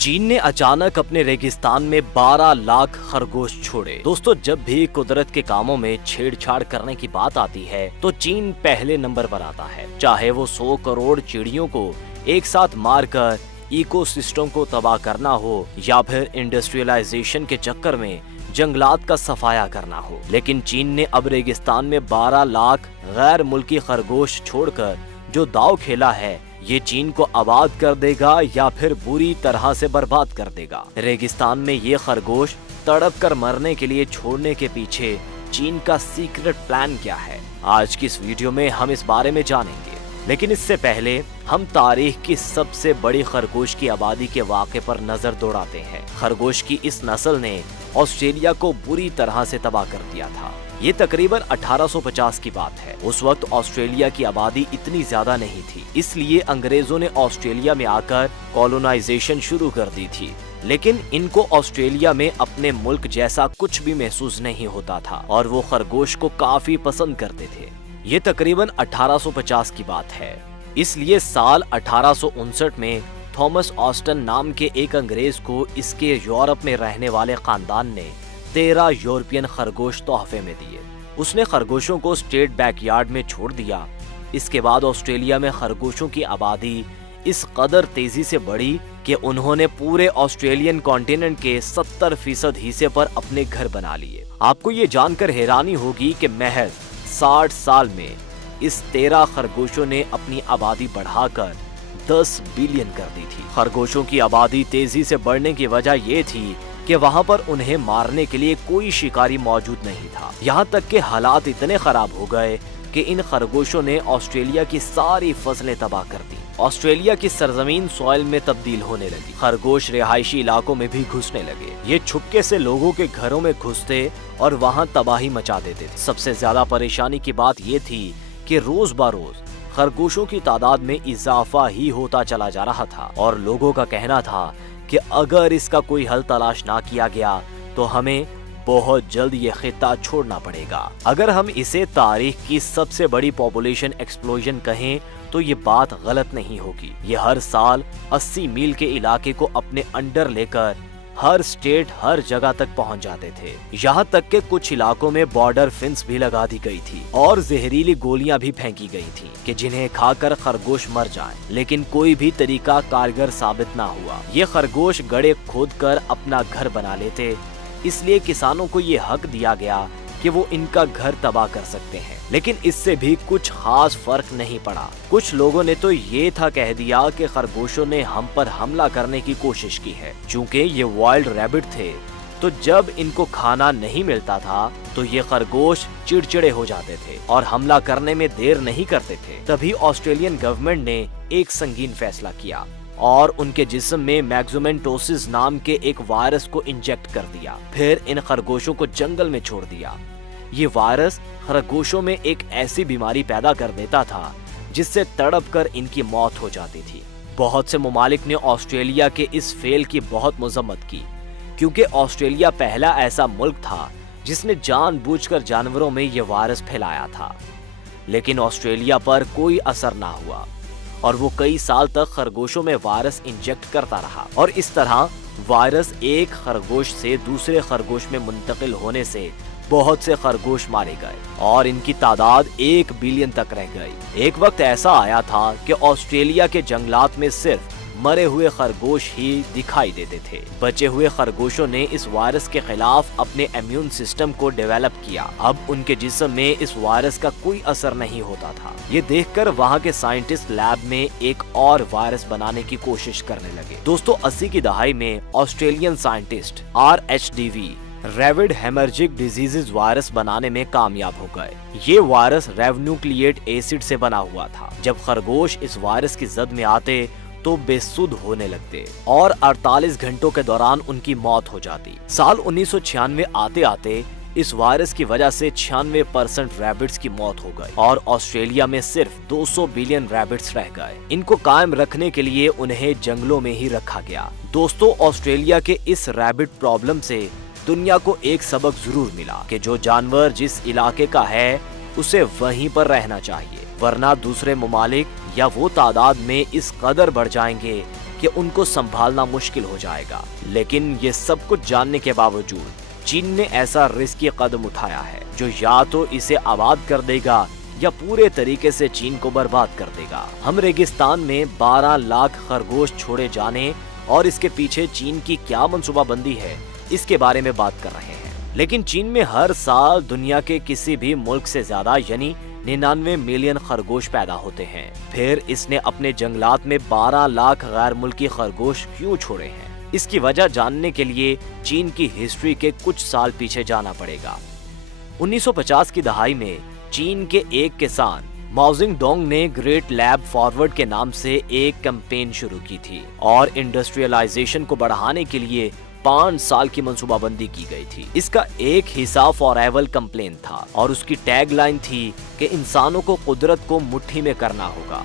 چین نے اچانک اپنے ریگستان میں 12 لاکھ خرگوش چھوڑے۔ دوستو، جب بھی قدرت کے کاموں میں چھیڑ چھاڑ کرنے کی بات آتی ہے تو چین پہلے نمبر پر آتا ہے، چاہے وہ 100 کروڑ چڑیوں کو ایک ساتھ مار کر ایکو سسٹم کو تباہ کرنا ہو یا پھر انڈسٹریلائزیشن کے چکر میں جنگلات کا صفایا کرنا ہو۔ لیکن چین نے اب ریگستان میں 12 لاکھ غیر ملکی خرگوش چھوڑ کر جو داؤ کھیلا ہے، یہ چین کو آباد کر دے گا یا پھر بری طرح سے برباد کر دے گا۔ ریگستان میں یہ خرگوش تڑپ کر مرنے کے لیے چھوڑنے کے پیچھے چین کا سیکرٹ پلان کیا ہے، آج کی اس ویڈیو میں ہم اس بارے میں جانیں گے۔ لیکن اس سے پہلے ہم تاریخ کی سب سے بڑی خرگوش کی آبادی کے واقعے پر نظر دوڑاتے ہیں۔ خرگوش کی اس نسل نے آسٹریلیا کو بری طرح سے تباہ کر دیا تھا۔ یہ تقریباً 1850 کی بات ہے۔ اس وقت آسٹریلیا کی آبادی اتنی زیادہ نہیں تھی، اس لیے انگریزوں نے آسٹریلیا میں آ کر کولونائزیشن شروع کر دی تھی۔ لیکن ان کو آسٹریلیا میں اپنے ملک جیسا کچھ بھی محسوس نہیں ہوتا تھا اور وہ خرگوش کو کافی پسند کرتے تھے۔ یہ تقریباً 1850 کی بات ہے۔ اس لیے سال 1859 میں تھامس آسٹن نام کے ایک انگریز کو اس کے یورپ میں رہنے والے خاندان نے 13 یورپین خرگوش تحفے میں دیے۔ اس نے خرگوشوں کو اسٹیٹ بیک یارڈ میں چھوڑ دیا۔ اس کے بعد آسٹریلیا میں خرگوشوں کی آبادی اس قدر تیزی سے بڑھی کہ انہوں نے پورے آسٹریلین کانٹیننٹ کے 70% حصے پر اپنے گھر بنا لیے۔ آپ کو یہ جان کر حیرانی ہوگی کہ محض 60 سال میں اس 13 خرگوشوں نے اپنی آبادی بڑھا کر 10 بلین کر دی تھی۔ خرگوشوں کی آبادی تیزی سے بڑھنے کی وجہ یہ تھی کہ وہاں پر انہیں مارنے کے لیے کوئی شکاری موجود نہیں تھا۔ یہاں تک کہ حالات اتنے خراب ہو گئے کہ ان خرگوشوں نے آسٹریلیا کی ساری فصلیں تباہ کر دی۔ آسٹریلیا کی سرزمین سوائل میں تبدیل ہونے لگی۔ خرگوش رہائشی علاقوں میں بھی گھسنے لگے۔ یہ چھپکے سے لوگوں کے گھروں میں گھستے اور وہاں تباہی مچا دیتے تھے۔ سب سے زیادہ پریشانی کی بات یہ تھی کہ روز بروز خرگوشوں کی تعداد میں اضافہ ہی ہوتا چلا جا رہا تھا اور لوگوں کا کہنا تھا کہ اگر اس کا کوئی حل تلاش نہ کیا گیا تو ہمیں بہت جلد یہ خطہ چھوڑنا پڑے گا۔ اگر ہم اسے تاریخ کی سب سے بڑی پاپولیشن ایکسپلوژن کہیں تو یہ بات غلط نہیں ہوگی۔ یہ ہر سال 80 میل کے علاقے کو اپنے انڈر لے کر ہر سٹیٹ ہر جگہ تک پہنچ جاتے تھے۔ یہاں تک کہ کچھ علاقوں میں بارڈر فنس بھی لگا دی گئی تھی اور زہریلی گولیاں بھی پھینکی گئی تھی کہ جنہیں کھا کر خرگوش مر جائیں، لیکن کوئی بھی طریقہ کارگر ثابت نہ ہوا۔ یہ خرگوش گڑھے کھود کر اپنا گھر بنا لیتے، اس لیے کسانوں کو یہ حق دیا گیا کہ وہ ان کا گھر تباہ کر سکتے ہیں۔ لیکن اس سے بھی کچھ خاص فرق نہیں پڑا۔ کچھ لوگوں نے تو یہ تھا کہہ دیا کہ خرگوشوں نے ہم پر حملہ کرنے کی کوشش کی ہے۔ چونکہ یہ وائلڈ ریبٹ تھے تو جب ان کو کھانا نہیں ملتا تھا تو یہ خرگوش چڑچڑے ہو جاتے تھے اور حملہ کرنے میں دیر نہیں کرتے تھے۔ تبھی آسٹریلین گورنمنٹ نے ایک سنگین فیصلہ کیا اور ان کے جسم میں میگزومینٹوسس نام کے ایک وائرس کو انجیکٹ کر دیا۔ پھر ان خرگوشوں کو جنگل میں چھوڑ دیا۔ یہ وائرس خرگوشوں میں ایک ایسی بیماری پیدا کر دیتا تھا جس سے تڑپ کر ان کی موت ہو جاتی تھی۔ بہت سے ممالک نے آسٹریلیا کے اس فیل کی بہت مذمت کی، کیونکہ آسٹریلیا پہلا ایسا ملک تھا جس نے جان بوجھ کر جانوروں میں یہ وائرس پھیلایا تھا۔ لیکن آسٹریلیا پر کوئی اثر نہ ہوا اور وہ کئی سال تک خرگوشوں میں وائرس انجیکٹ کرتا رہا، اور اس طرح وائرس ایک خرگوش سے دوسرے خرگوش میں منتقل ہونے سے بہت سے خرگوش مارے گئے اور ان کی تعداد 1 بلین تک رہ گئی۔ ایک وقت ایسا آیا تھا کہ آسٹریلیا کے جنگلات میں صرف مرے ہوئے خرگوش ہی دکھائی دیتے تھے۔ بچے ہوئے خرگوشوں نے اس وائرس کے خلاف اپنے امیون سسٹم کو ڈیولپ کیا۔ اب ان کے جسم میں اس وائرس کا کوئی اثر نہیں ہوتا تھا۔ یہ دیکھ کر وہاں کے سائنٹسٹ لیب میں ایک اور وائرس بنانے کی کوشش کرنے لگے۔ دوستو، 80 کی دہائی میں آسٹریلین سائنٹسٹ RHDV ریوڈ ہیمرجک ڈیزیز وائرس بنانے میں کامیاب ہو گئے۔ یہ وائرس ریبونوکلیک ایسڈ سے بنا ہوا تھا۔ جب خرگوش اس وائرس کی زد میں آتے تو بے سدھ ہونے لگتے اور 48 گھنٹوں کے دوران ان کی موت ہو جاتی۔ سال 1996 آتے آتے اس وائرس کی وجہ سے 96% ریبٹس کی موت ہو گئی اور آسٹریلیا میں صرف 200 بلین ریبٹس رہ گئے۔ ان کو قائم رکھنے کے لیے انہیں جنگلوں میں ہی رکھا گیا۔ دوستو، آسٹریلیا کے اس ریبٹ پرابلم سے دنیا کو ایک سبق ضرور ملا کہ جو جانور جس علاقے کا ہے اسے وہیں پر رہنا چاہیے، ورنہ دوسرے ممالک یا وہ تعداد میں اس قدر بڑھ جائیں گے کہ ان کو संभालना मुश्किल हो जाएगा। लेकिन ये सब कुछ जानने के बावजूद चीन ने ऐसा रिस्की कदम उठाया है जो या तो इसे आबाद कर देगा या पूरे तरीके से चीन को बर्बाद कर देगा। हम रेगिस्तान में 12 लाख खरगोश छोड़े जाने और इसके पीछे चीन की क्या मंसूबाबंदी है, इसके बारे में बात कर रहे हैं। लेकिन चीन में हर साल दुनिया के किसी भी मुल्क से ज्यादा यानी 99 मिलियन खरगोश पैदा होते हैं। फिर इसने अपने जंगलात में 12 लाख गैर मुल्की खरगोश क्यों छोड़े हैं? इसकी वजह जानने के लिए चीन की हिस्ट्री के कुछ साल पीछे जाना पड़ेगा। 1950 की दहाई में चीन के एक किसान माओ ज़ेडुंग ने ग्रेट लैप फॉरवर्ड के नाम से एक कैंपेन शुरू की थी और इंडस्ट्रियलाइजेशन को बढ़ाने के लिए 5 साल की मंसूबाबंदी की गई थी। इसका एक हिस्सा फॉरएवर कंप्लेन था और उसकी टैगलाइन थी कि इंसानों को कुदरत को मुट्ठी में करना होगा।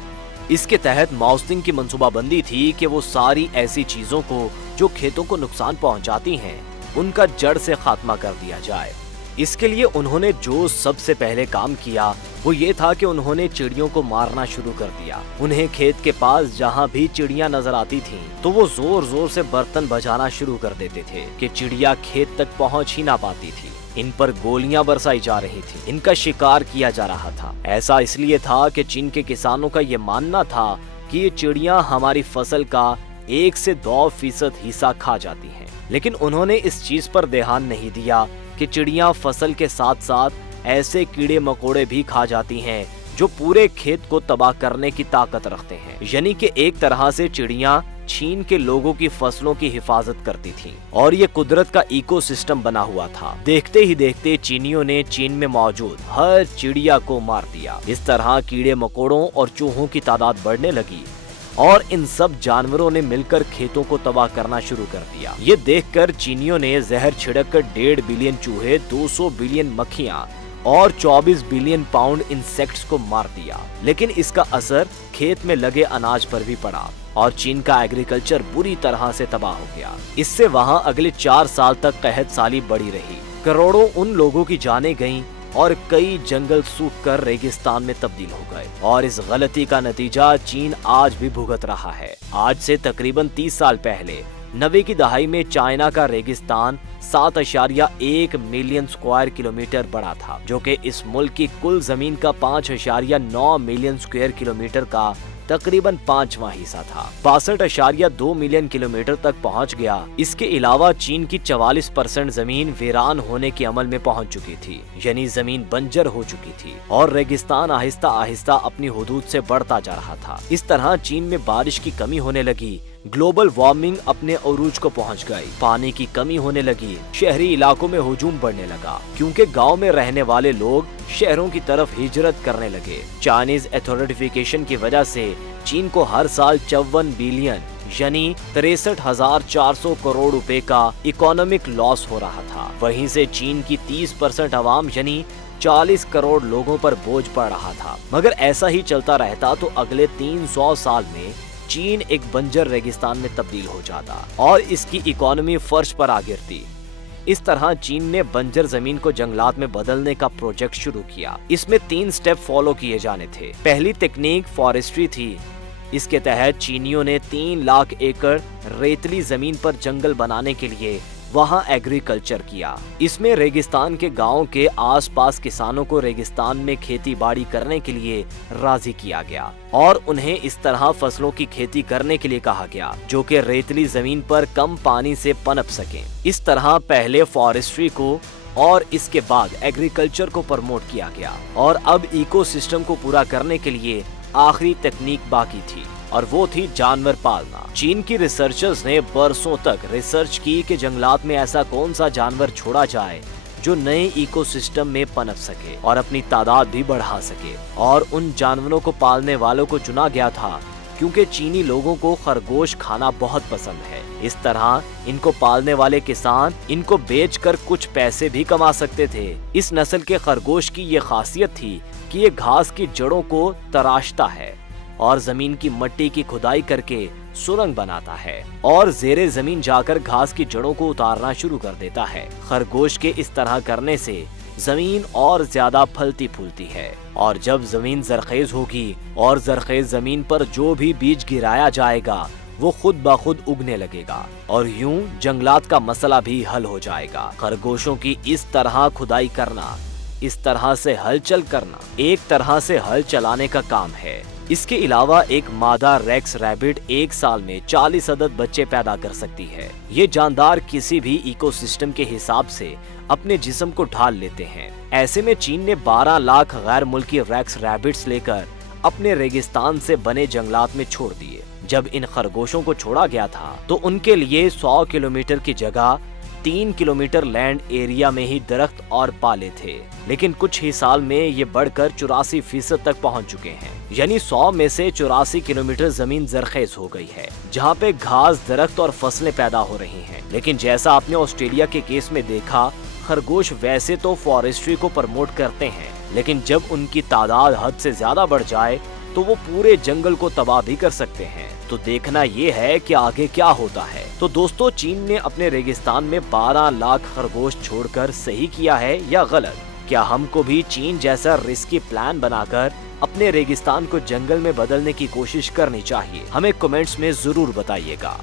इसके तहत माओ ज़ेडुंग की मंसूबाबंदी थी कि वो सारी ऐसी चीजों को जो खेतों को नुकसान पहुंचाती हैं, उनका जड़ से खात्मा कर दिया जाए। इसके लिए उन्होंने जो सबसे पहले काम किया वो ये था कि उन्होंने चिड़ियों को मारना शुरू कर दिया। उन्हें खेत के पास जहाँ भी चिड़ियाँ नजर आती थीं, तो वो जोर जोर से बर्तन बजाना शुरू कर देते थे कि चिड़िया खेत तक पहुँच ही ना पाती थी। इन पर गोलियां बरसाई जा रही थी, इनका शिकार किया जा रहा था। ऐसा इसलिए था कि चीन के किसानों का ये मानना था कि ये चिड़ियां हमारी फसल का 1 से 2% हिस्सा खा जाती हैं। लेकिन उन्होंने इस चीज पर ध्यान नहीं दिया कि चिड़ियां फसल के साथ साथ ऐसे कीड़े मकोड़े भी खा जाती हैं जो पूरे खेत को तबाह करने की ताकत रखते हैं। यानी कि एक तरह से चिड़ियां चीन के लोगों की फसलों की हिफाजत करती थीं और ये कुदरत का इकोसिस्टम बना हुआ था। देखते ही देखते चीनियों ने चीन में मौजूद हर चिड़िया को मार दिया। इस तरह कीड़े मकोड़ों और चूहों की तादाद बढ़ने लगी और इन सब जानवरों ने मिलकर खेतों को तबाह करना शुरू कर दिया। ये देखकर चीनियों ने जहर छिड़क कर 1.5 बिलियन चूहे, 200 बिलियन मक्खियां और 24 बिलियन पाउंड इंसेक्ट्स को मार दिया। लेकिन इसका असर खेत में लगे अनाज पर भी पड़ा और चीन का एग्रीकल्चर बुरी तरह से तबाह हो गया। इससे वहां अगले 4 साल तक कहत साली बढ़ी रही। करोड़ों उन लोगों की जानें गईं और कई जंगल सूख कर रेगिस्तान में तब्दील हो गए और इस गलती का नतीजा चीन आज भी भुगत रहा है। आज से तकरीबन 30 साल पहले 90 की दहाई में चाइना का रेगिस्तान 7.1 मिलियन स्क्वायर किलोमीटर बड़ा था, जो कि इस मुल्क की कुल जमीन का 5.9 मिलियन स्क्वायर किलोमीटर का तकरीबन 5वां हिस्सा था। 62.2 मिलियन किलोमीटर तक पहुंच गया। इसके अलावा चीन की 44% जमीन वीरान होने के अमल में पहुंच चुकी थी, यानी जमीन बंजर हो चुकी थी और रेगिस्तान आहिस्ता आहिस्ता अपनी हुदूद से बढ़ता जा रहा था। इस तरह चीन में बारिश की कमी होने लगी, ग्लोबल वार्मिंग अपने अरूज को पहुंच गई, पानी की कमी होने लगी, शहरी इलाकों में हुजूम बढ़ने लगा क्योंकि गांव में रहने वाले लोग शहरों की तरफ हिजरत करने लगे। चाइनीज अथॉरिटिफिकेशन की वजह से चीन को हर साल 54 बिलियन यानी 63,400 करोड़ रुपए का इकोनॉमिक लॉस हो रहा था। वहीं से चीन की 30% आवाम यानी 40 करोड़ लोगों पर बोझ पड़ रहा था। मगर ऐसा ही चलता रहता तो अगले 300 साल में चीन एक बंजर रेगिस्तान में तब्दील हो जाता और इसकी इकोनॉमी फर्श पर आ गिरती। इस तरह चीन ने बंजर जमीन को जंगलात में बदलने का प्रोजेक्ट शुरू किया। इसमें 3 स्टेप फॉलो किए जाने थे। पहली तकनीक फॉरेस्ट्री थी। इसके तहत चीनियों ने 3 लाख एकड़ रेतली जमीन पर जंगल बनाने के लिए वहां एग्रीकल्चर किया। इसमें रेगिस्तान के गांव के आसपास किसानों को रेगिस्तान में खेती बाड़ी करने के लिए राजी किया गया और उन्हें इस तरह फसलों की खेती करने के लिए कहा गया जो कि रेतली जमीन पर कम पानी से पनप सकें। इस तरह पहले फॉरेस्ट्री को और इसके बाद एग्रीकल्चर को प्रमोट किया गया और अब इकोसिस्टम को पूरा करने के लिए आखिरी तकनीक बाकी थी और वो थी जानवर पालना। चीन की रिसर्चर्स ने बरसों तक रिसर्च की कि जंगलात में ऐसा कौन सा जानवर छोड़ा जाए जो नए इकोसिस्टम में पनप सके और अपनी तादाद भी बढ़ा सके, और उन जानवरों को पालने वालों को चुना गया था क्योंकि चीनी लोगों को खरगोश खाना बहुत पसंद है। इस तरह इनको पालने वाले किसान इनको बेचकर कुछ पैसे भी कमा सकते थे। इस नस्ल के खरगोश की ये खासियत थी कि ये घास की जड़ों को तराशता है और जमीन की मिट्टी की खुदाई करके सुरंग बनाता है और जेरे जमीन जाकर घास की जड़ों को उतारना शुरू कर देता है। खरगोश के इस तरह करने से जमीन और ज्यादा फलती फूलती है और जब जमीन जरखेज होगी और जरखेज जमीन पर जो भी बीज गिराया जाएगा वो खुद ब खुद उगने लगेगा और यूं जंगलात का मसला भी हल हो जाएगा। खरगोशों की इस तरह खुदाई करना, इस तरह से हलचल करना एक तरह से हल चलाने का काम है। इसके अलावा एक मादा रेक्स रैबिट एक साल में 40 अदद बच्चे पैदा कर सकती है। ये जानदार किसी भी इकोसिस्टम के हिसाब से अपने जिस्म को ढाल लेते हैं। ऐसे में चीन ने 12 लाख गैर मुल्की रेक्स रैबिट्स लेकर अपने रेगिस्तान से बने जंगलात में छोड़ दिए। जब इन खरगोशों को छोड़ा गया था तो उनके लिए 100 किलोमीटर की जगह 3 किलोमीटर लैंड एरिया में ही दरख्त और पाले थे, लेकिन कुछ ही साल में ये बढ़कर 84% तक पहुंच चुके हैं। यानी 100 में से 84 किलोमीटर जमीन जरखेज हो गई है, जहां पे घास, दरख्त और फसलें पैदा हो रही हैं। लेकिन जैसा आपने ऑस्ट्रेलिया के केस में देखा, खरगोश वैसे तो फॉरेस्ट्री को प्रमोट करते हैं, लेकिन जब उनकी तादाद हद से ज्यादा बढ़ जाए तो वो पूरे जंगल को तबाह भी कर सकते हैं। तो देखना ये है कि आगे क्या होता है। तो दोस्तों, चीन ने अपने रेगिस्तान में 12 लाख खरगोश छोड़कर सही किया है या गलत? क्या हमको भी चीन जैसा रिस्की प्लान बनाकर अपने रेगिस्तान को जंगल में बदलने की कोशिश करनी चाहिए? हमें कमेंट्स में जरूर बताइएगा।